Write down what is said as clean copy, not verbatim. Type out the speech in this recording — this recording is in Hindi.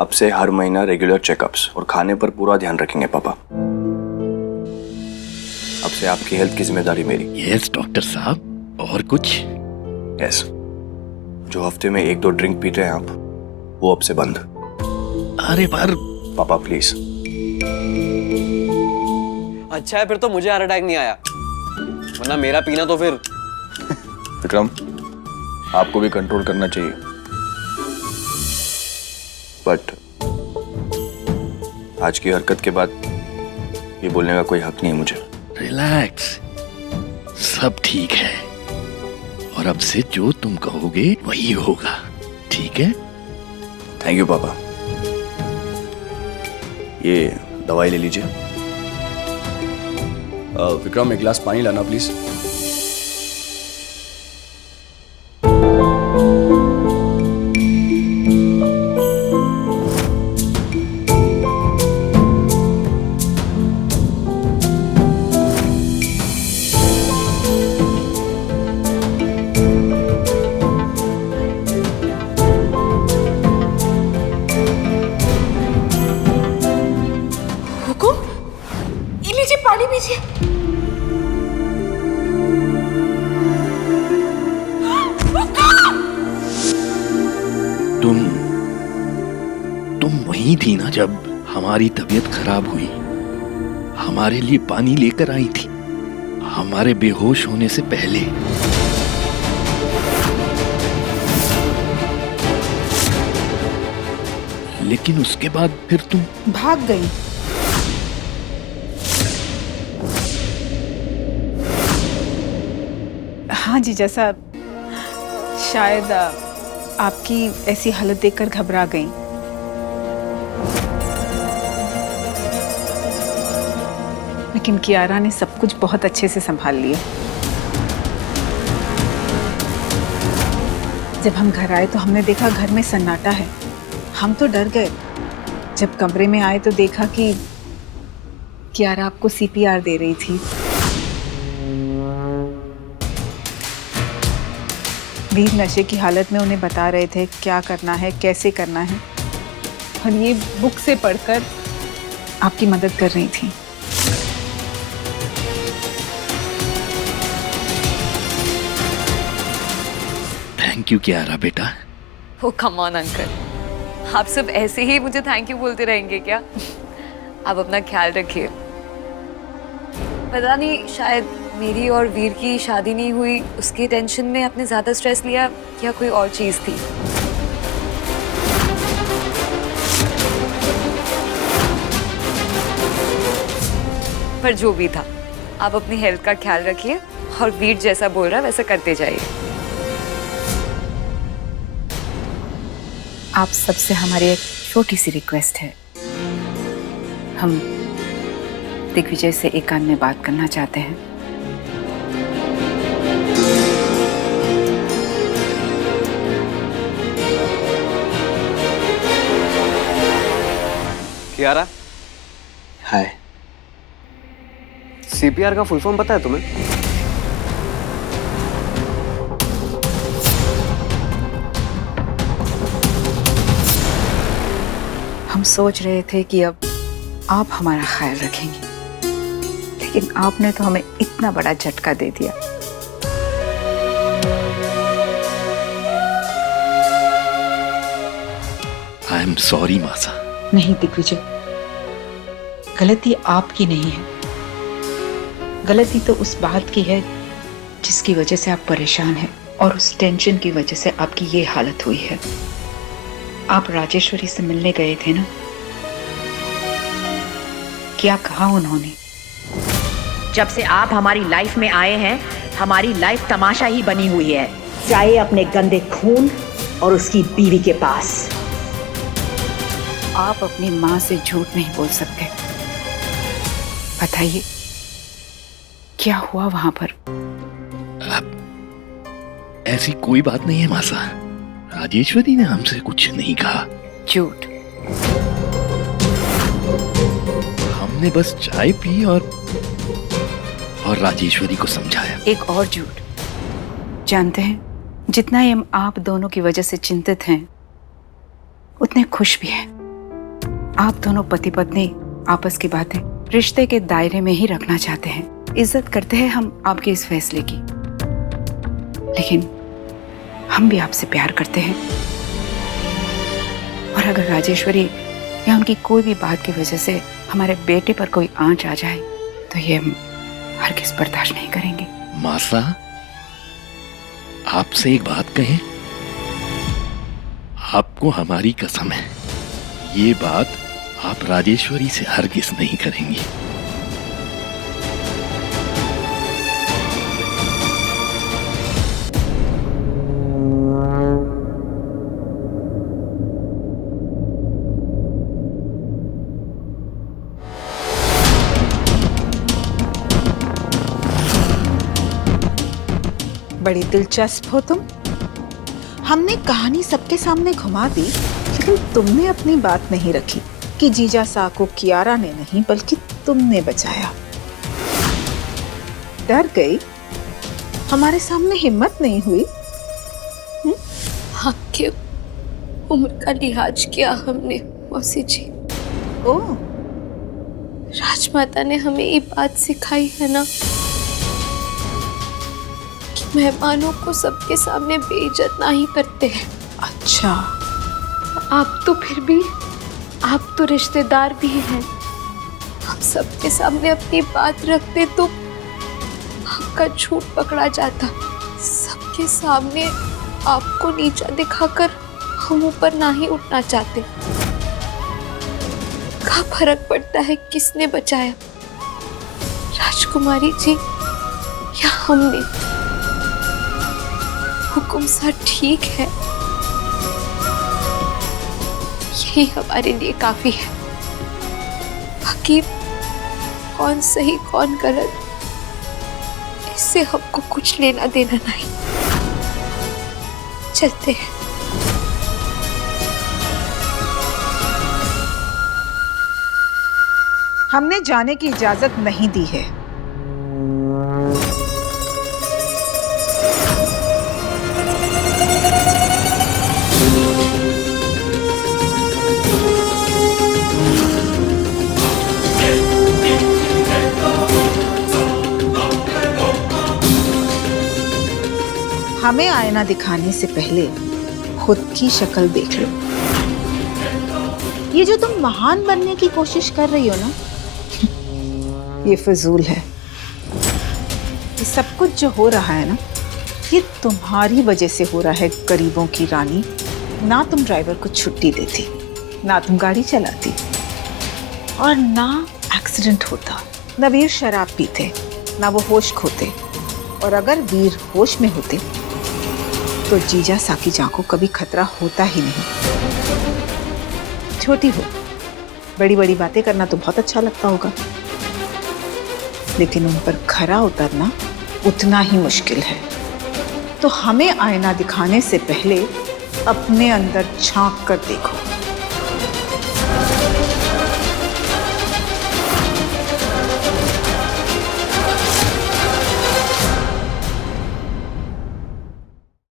अब से हर महीना रेगुलर चेकअप्स और खाने पर पूरा ध्यान रखेंगे पापा। अब से आपकी हेल्थ की जिम्मेदारी मेरी। यस डॉक्टर साहब। और कुछ? यस, जो हफ्ते में 1-2 ड्रिंक पीते हैं आप, वो अब से बंद। अरे पर पापा प्लीज। अच्छा है फिर तो मुझे हार्ट अटैक नहीं आया, वरना मेरा पीना तो फिर। विक्रम, आपको भी कंट्रोल करना चाहिए, बट आज की हरकत के बाद ये बोलने का कोई हक नहीं है मुझे। रिलैक्स, सब ठीक है। और अब से जो तुम कहोगे वही होगा, ठीक है? थैंक यू पापा। ये दवाई ले लीजिए। विक्रम, एक गिलास पानी लाना प्लीज। पानी पीजिए। तुम वहीं थी ना जब हमारी तबीयत खराब हुई? हमारे लिए पानी लेकर आई थी, हमारे बेहोश होने से पहले। लेकिन उसके बाद फिर तुम भाग गई। हाँ जी, जैसा शायद आपकी ऐसी हालत देखकर घबरा गई। लेकिन कियारा ने सब कुछ बहुत अच्छे से संभाल लिया। जब हम घर आए तो हमने देखा घर में सन्नाटा है। हम तो डर गए। जब कमरे में आए तो देखा कि कियारा आपको CPR दे रही थी। वीर नशे की हालत में उन्हें बता रहे थे क्या करना है, कैसे करना है, और ये बुक से पढ़कर आपकी मदद कर रही थी। थैंक यू कियारा बेटा। ओ कम ऑन अंकल, आप सब ऐसे ही मुझे थैंक यू बोलते रहेंगे क्या? आप अपना ख्याल रखिए। पता नहीं, शायद मेरी और वीर की शादी नहीं हुई उसकी टेंशन में आपने ज्यादा स्ट्रेस लिया या कोई और चीज थी। पर जो भी था, आप अपनी हेल्थ का ख्याल रखिए और वीर जैसा बोल रहा है वैसा करते जाइए। आप सबसे हमारी एक छोटी सी रिक्वेस्ट है। हम दिग्विजय से एकांत में बात करना चाहते हैं। कियारा, हाय। CPR का फुल फॉर्म पता है तुम्हें? हम सोच रहे थे कि अब आप हमारा ख्याल रखेंगे, लेकिन आपने तो हमें इतना बड़ा झटका दे दिया। आई एम सॉरी मासा। नहीं दिग्विजय, गलती आपकी नहीं है। गलती तो उस बात की है जिसकी वजह से आप परेशान हैं, और उस टेंशन की वजह से आपकी ये हालत हुई है। आप राजेश्वरी से मिलने गए थे ना? क्या कहा उन्होंने? जब से आप हमारी लाइफ में आए हैं, हमारी लाइफ तमाशा ही बनी हुई है। चाहे अपने गंदे खून और उसकी बीवी के पास। आप अपनी माँ से झूठ नहीं बोल सकते। बताइए क्या हुआ वहां पर? ऐसी कोई बात नहीं है मासा। राजेश्वरी ने हमसे कुछ नहीं कहा। झूठ। हमने बस चाय पी और राजेश्वरी को समझाया। एक और झूठ। जानते हैं, जितना ही हम आप दोनों की वजह से चिंतित हैं, उतने खुश भी हैं। आप दोनों पति पत्नी आपस की बातें रिश्ते के दायरे में ही रखना चाहते हैं। इज्जत करते हैं हम आपके इस फैसले की, लेकिन हम भी आपसे प्यार करते हैं। और अगर राजेश्वरी या उनकी कोई भी बात की वजह से हमारे बेटे पर कोई आंच आ जाए तो ये हम हरगिज़ बर्दाश्त नहीं करेंगे। मासा, आपसे एक बात कहें, आपको हमारी कसम है, ये बात आप राजेश्वरी से हरगिज़ नहीं करेंगी। बड़ी दिलचस्प हो तुम। हमने कहानी सबके सामने घुमा दी, लेकिन तुमने अपनी बात नहीं रखी कि जीजा सा को कियारा ने नहीं बल्कि तुमने बचाया। डर गई, हमारे सामने हिम्मत नहीं हुई। आपके उम्र का लिहाज किया हमने मौसी जी। ओह, राजमाता ने हमें ये बात सिखाई है ना कि मेहमानों को सबके सामने बेइज्जत नहीं करते हैं। अच्छा। आप तो फिर भी, आप तो रिश्तेदार भी हैं। हम सबके सामने अपनी बात रखते तो आपका झूठ पकड़ा जाता। सबके सामने आपको नीचा दिखाकर हम ऊपर ना ही उठना चाहते। क्या फर्क पड़ता है किसने बचाया, राजकुमारी जी या हमने? हुकुम सा ठीक है, यही हमारे लिए काफी है। बाकी कौन सही कौन गलत, इससे हमको कुछ लेना देना नहीं। चलते हैं। हमने जाने की इजाजत नहीं दी है। हमें आईना दिखाने से पहले खुद की शक्ल देख लो। ये जो तुम महान बनने की कोशिश कर रही हो ना, ये फजूल है। ये सब कुछ जो हो रहा है ना, ये तुम्हारी वजह से हो रहा है। गरीबों की रानी, ना तुम ड्राइवर को छुट्टी देती, ना तुम गाड़ी चलाती, और ना एक्सीडेंट होता। ना वीर शराब पीते, ना वो होश खोते। और अगर वीर होश में होते तो जीजा साकी जान को कभी खतरा होता ही नहीं। छोटी हो, बड़ी बड़ी बातें करना तो बहुत अच्छा लगता होगा, लेकिन उन पर खरा उतरना उतना ही मुश्किल है। तो हमें आईना दिखाने से पहले अपने अंदर झांक कर देखो।